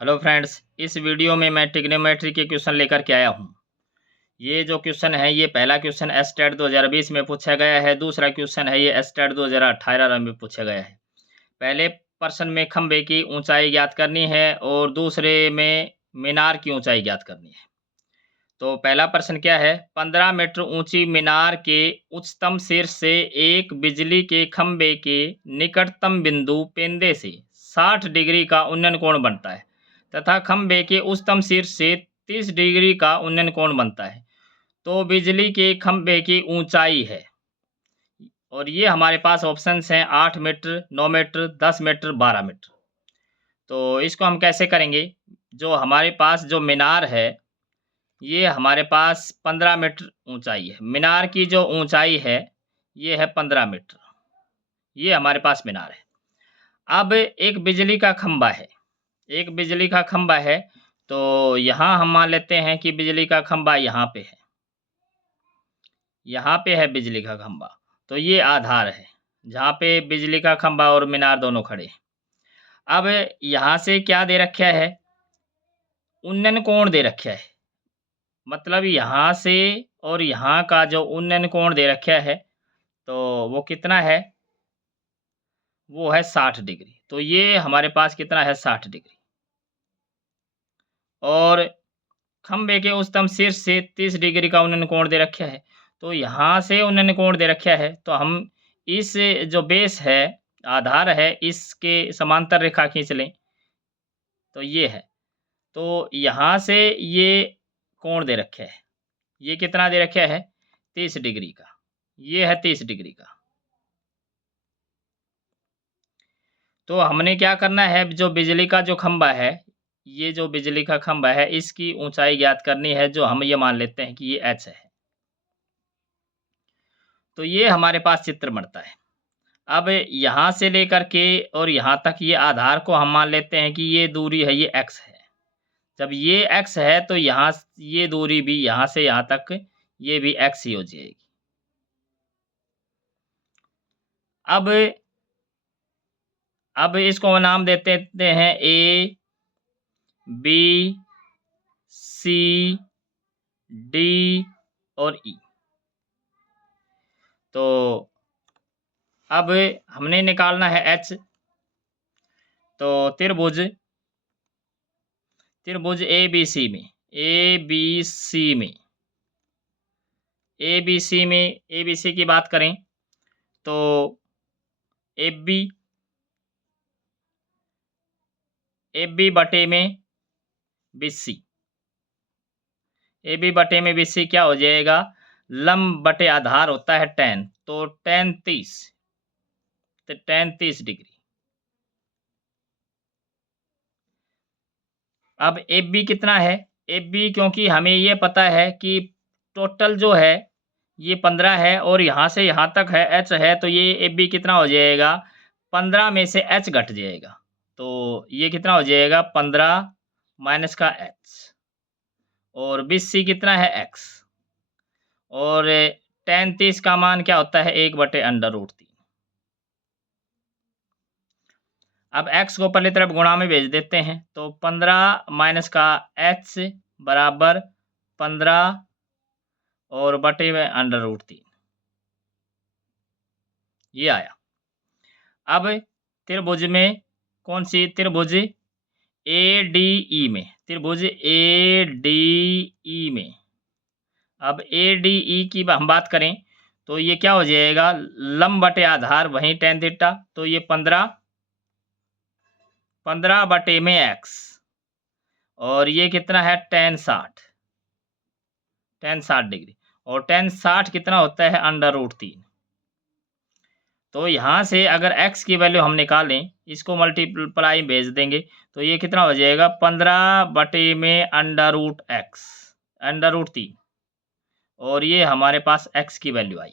Hello friends, इस video में मैं ट्रिग्नोमेट्री के क्वेश्चन लेकर के आया हूँ। ये जो क्वेश्चन है, ये पहला क्वेश्चन एस्टेट 2020 में पूछा गया है। दूसरा क्वेश्चन है ये एस्टेट 2018 में पूछा गया है। पहले प्रश्न में खंभे की ऊंचाई ज्ञात करनी है और दूसरे में मीनार की ऊंचाई ज्ञात करनी है। तो पहला प्रश्न क्या है? 15 मीटर ऊंची मीनार के उच्चतम शीर्ष से एक बिजली के खंभे के निकटतम बिंदु पेंदे से 60 डिग्री का उन्नयन कोण बनता है तथा खंभे के उच्चतम शीर्ष से 30 डिग्री का उन्नयन कोण बनता है। तो बिजली के खंभे की ऊंचाई है, और ये हमारे पास ऑप्शंस हैं 8 मीटर, 9 मीटर, 10 मीटर, 12 मीटर। तो इसको हम कैसे करेंगे? जो हमारे पास जो मीनार है, ये हमारे पास 15 मीटर ऊंचाई है। मीनार की जो ऊंचाई है, ये है 15 मीटर। ये हमारे पास मीनार है। अब एक बिजली का खंभा है, एक बिजली का खंभा है। तो यहाँ हम मान लेते हैं कि बिजली का खंभा यहाँ पे है, यहाँ पे है बिजली का खंभा। तो ये आधार है जहाँ पे बिजली का खंभा और मीनार दोनों खड़े हैं। अब यहाँ से क्या दे रखा है? उन्नयन कोण दे रखा है। मतलब यहाँ से और यहाँ का जो उन्नयन कोण दे रखा है, तो वो कितना है? वो है 60 डिग्री। तो ये हमारे पास कितना है? 60 डिग्री। और खंभे के उच्चतम शीर्ष से 30 डिग्री का उन्नयन कोण दे रखा है। तो यहाँ से उन्नयन कोण दे रखा है, तो हम इस जो बेस है, आधार है, इसके समांतर रेखा खींच लें। तो ये है। तो यहाँ से ये कोण दे रखा है, ये कितना दे रखा है? 30 डिग्री का। ये है 30 डिग्री का। तो हमने क्या करना है? जो बिजली का जो खंभा है, ये जो बिजली का खंभा है, इसकी ऊंचाई ज्ञात करनी है, जो हम ये मान लेते हैं कि ये h है। तो ये हमारे पास चित्र बनता है। अब यहाँ से लेकर के और यहाँ तक ये आधार को हम मान लेते हैं कि ये दूरी है, ये x है। जब ये x है, तो यहाँ ये दूरी भी यहाँ से यहाँ तक ये भी x ही हो जाएगी। अब इसको नाम देते हैं A, B, C, D और E। तो अब हमने निकालना है H। तो त्रिभुज ABC में, ABC की बात करें तो AB बटे में BC, AB बटे में BC क्या हो जाएगा? लंब बटे आधार होता है tan, तो tan 30, तो tan 30 डिग्री। अब AB कितना है? AB, क्योंकि हमें ये पता है कि टोटल जो है ये 15 है और यहाँ से यहाँ तक है h है, तो ये AB कितना हो जाएगा? 15 में से h घट जाएगा। तो ये कितना हो जाएगा? 15 माइनस का h। और BC कितना है? x। और tan 30 का मान क्या होता है? 1/√3। अब x को पहले तरफ गुणा में भेज देते हैं। तो 15 माइनस का h बराबर 15 और बटे में √3, ये आया। अब त्रिभुज में, कौन सी त्रिभुज? ADE में, त्रिभुज ADE में। अब ADE की हम बात करें तो ये क्या हो जाएगा? लंब बटे आधार वहीं tan थीटा, तो ये 15 बटे में x, और ये कितना है? tan 60 degree. और tan 60 कितना होता है? √3। तो यहाँ से अगर x की वैल्यू हम निकालें, इसको मल्टीप्लाई भेज देंगे, तो ये कितना हो जाएगा? 15 बटे में √3, और ये हमारे पास x की वैल्यू आई।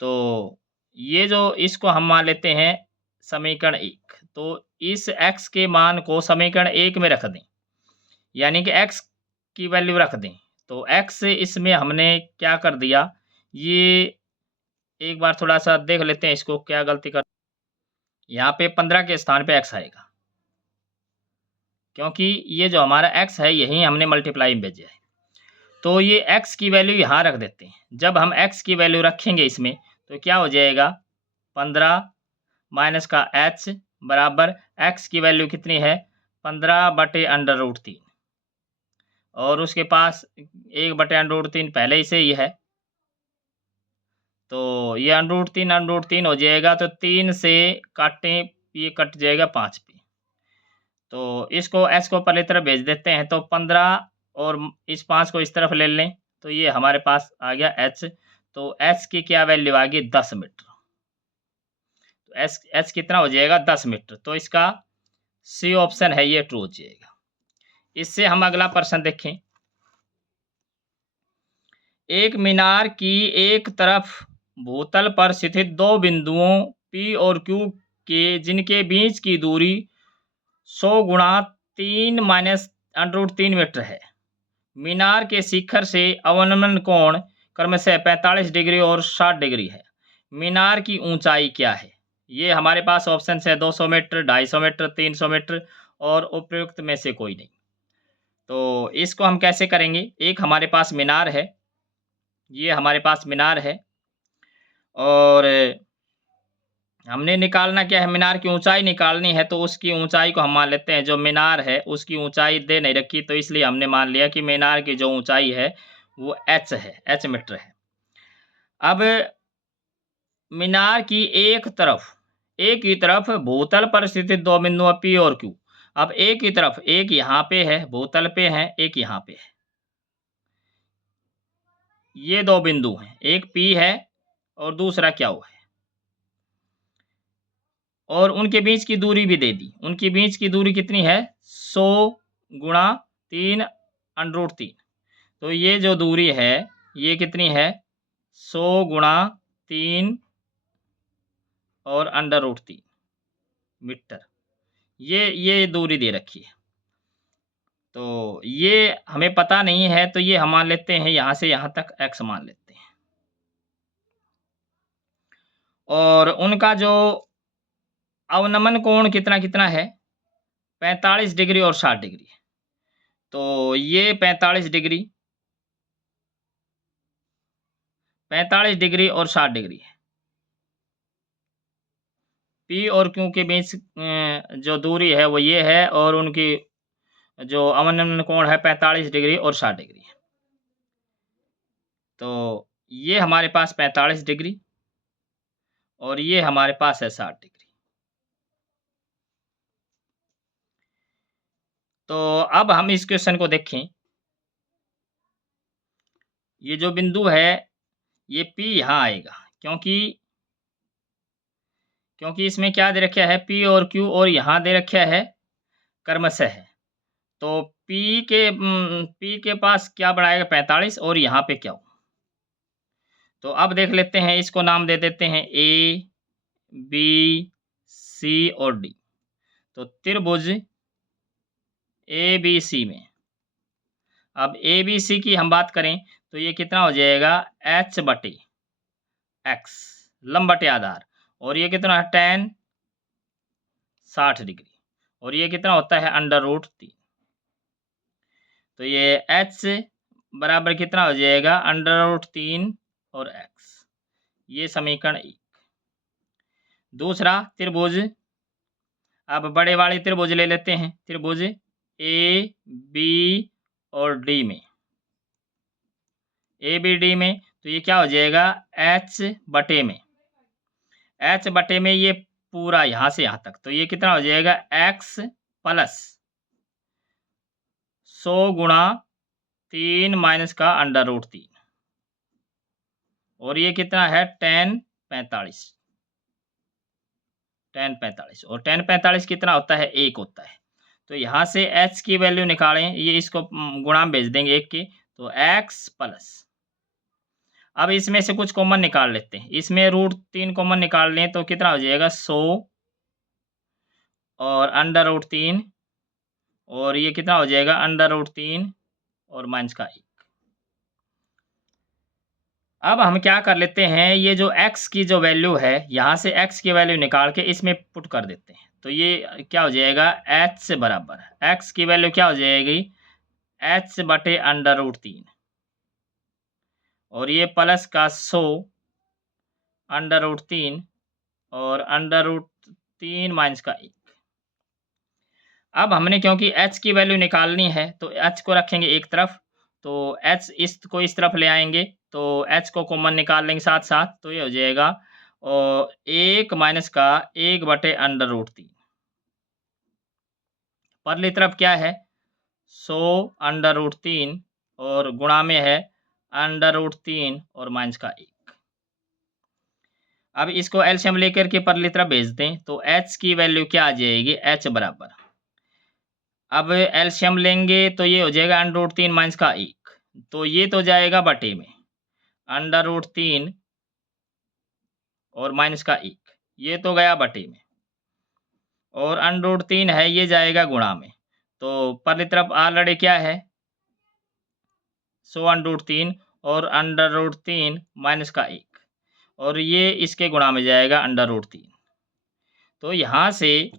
तो ये जो, इसको हम मान लेते हैं समीकरण 1। तो इस x के मान को समीकरण 1 में रख दें, यानी कि x की वैल्यू रख दें। तो x इसमें हमने क्या कर दिया? ये एक बार थोड़ा सा देख लेते हैं इसको, क्या गलती कर। यहाँ पे 15 के स्थान पे x आएगा। क्योंकि ये जो हमारा x है यही हमने मल्टीप्लाई में भेजा है। तो ये x की वैल्यू यहाँ रख देते हैं। जब हम x की वैल्यू रखेंगे इसमें तो क्या हो जाएगा, 15 माइनस का h बराबर x की वैल्यू कितनी है, 15/√3, और उसके पास 1/√3 पहले ही से ही है, तो ये √3 हो जाएगा। तो 3 से काटें, ये कट जाएगा 5 पे। तो इसको s को पहले तरफ भेज देते हैं, तो 15 और इस 5 को इस तरफ ले लें, तो ये हमारे पास आ गया h। तो h की क्या वैल्यू आ गई, 10 मीटर। तो h कितना हो जाएगा, 10 मीटर। तो इसका सी ऑप्शन है ये ट्रू हो जाएगा। इससे हम अगला प्रश्न देखें। एक मीनार की एक तरफ भूतल पर स्थित दो बिंदुओं P और Q के जिनके बीच की दूरी 100 गुणा 3 माइनस √3 मीटर है। मीनार के शिखर से अवनमन कोण क्रमशः 45 डिग्री और 60 डिग्री है। मीनार की ऊंचाई क्या है? ये हमारे पास ऑप्शन है 200 मीटर, 250 मीटर, 300 मीटर और उपयुक्त में से कोई नहीं। तो इसको हम कैसे करेंगे, एक हमारे पास मीनार है, ये हमारे पास मीनार है, और हमने निकालना क्या है, मीनार की ऊंचाई निकालनी है। तो उसकी ऊंचाई को हम मान लेते हैं, जो मीनार है उसकी ऊंचाई दे नहीं रखी, तो इसलिए हमने मान लिया कि मीनार की जो ऊंचाई है वो h है, h मीटर है। अब मीनार की एक ही तरफ भूतल पर स्थित दो बिंदु P और Q। अब एक ही तरफ, एक यहाँ पे है, भूतल पे है, एक यहाँ पे है, ये दो बिंदु हैं, एक P है और दूसरा Q है, और उनके बीच की दूरी भी दे दी। उनके बीच की दूरी कितनी है, 100 गुणा 3√3। तो ये जो दूरी है ये कितनी है, 100 गुणा 3 और √3 मीटर। ये दूरी दे रखी है। तो ये हमें पता नहीं है, तो ये हम मान लेते हैं, यहाँ से यहाँ तक x मान लेते हैं। और उनका जो अवनमन कोण कितना कितना है, 45 डिग्री और 60 डिग्री। तो ये 45 डिग्री और 60 डिग्री है। P और Q के बीच जो दूरी है वो ये है, और उनकी जो अवनमन कोण है 45 डिग्री और 60 डिग्री है। तो ये हमारे पास 45 डिग्री और ये हमारे पास है 60 डिग्री। तो अब हम इस क्वेश्चन को देखें। ये जो बिंदु है ये P यहाँ आएगा, क्योंकि इसमें क्या दे रखा है, P और Q, और यहाँ दे रखा है क्रमशः है। तो P के पास क्या बढ़ाएगा, 45, और यहाँ पे क्या हो। तो अब देख लेते हैं, इसको नाम दे देते हैं A, B, C और D। तो त्रिभुज ABC में अब ABC की हम बात करें तो ये कितना हो जाएगा, h/x लंब बटे आधार, और ये कितना है, tan 60 डिग्री, और ये कितना होता है, √3। तो ये h बराबर कितना हो जाएगा, √3 और x। ये समीकरण 1। दूसरा त्रिभुज, अब बड़े वाले त्रिभुज ले लेते हैं, त्रिभुज A, B और D में, ABD में। तो ये क्या हो जाएगा, h/में ये पूरा यहाँ से यहाँ तक। तो ये कितना हो जाएगा, x प्लस 100 गुणा 3 माइनस का √3, और ये कितना है, tan 45। और tan 45 कितना होता है, 1 होता है। तो यहाँ से h की वैल्यू निकालें, ये इसको गुणा में भेज देंगे 1 के, तो x प्लस, अब इसमें से कुछ कॉमन निकाल लेते हैं। इसमें √3 कॉमन निकाल लें तो कितना हो जाएगा, 100 और √3, और ये कितना हो जाएगा, √3 और माइनस का 1। अब हम क्या कर लेते हैं, ये जो x की जो वैल्यू है, यहाँ से x की वैल्यू निकाल के इसमें पुट कर देते हैं। तो ये क्या हो जाएगा, एच से बराबर, एक्स की वैल्यू क्या हो जाएगी, एच बटे √3, और ये प्लस का 100 √3 और √3 माइनस का 1। अब हमने क्योंकि h की वैल्यू निकालनी है तो h को रखेंगे एक तरफ, तो h इस तरफ ले आएंगे, तो h को कॉमन निकाल लेंगे साथ साथ, तो ये हो जाएगा और 1 माइनस का 1 बटे √3, परली तरफ क्या है 100 √3 और गुणा में है √3 और माइनस का 1। अब इसको एलसीएम लेकर के परली तरफ भेज दें, तो h की वैल्यू क्या आ जाएगी, h बराबर, अब एलसीएम लेंगे तो ये हो जाएगा √3 माइनस का 1, तो ये तो जाएगा बटे में, √3 और माइनस का 1, ये तो गया बटे में, और √3 है ये जाएगा गुणा में, तो परली तरफ ऑलरेडी क्या है 100 √3 और √3 माइनस का 1, और ये इसके गुणा में जाएगा √3, तो यहाँ से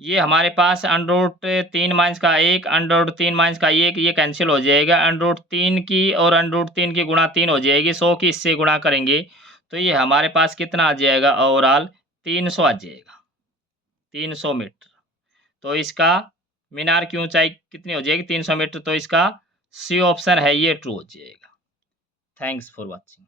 ये हमारे पास √3 माइनस का 1, √3 माइनस का 1, ये कैंसिल हो जाएगा, √3 की और √3 की गुणा 3 हो जाएगी, 100 की इससे गुणा करेंगे तो ये हमारे पास कितना आ जाएगा, ओवरऑल 300 आ जाएगा, 300 मीटर। तो इसका मीनार की ऊंचाई कितनी हो जाएगी, 300 मीटर, तो इसका सी ऑप्शन है ये ट्रू हो जाएगा। Thanks for watching.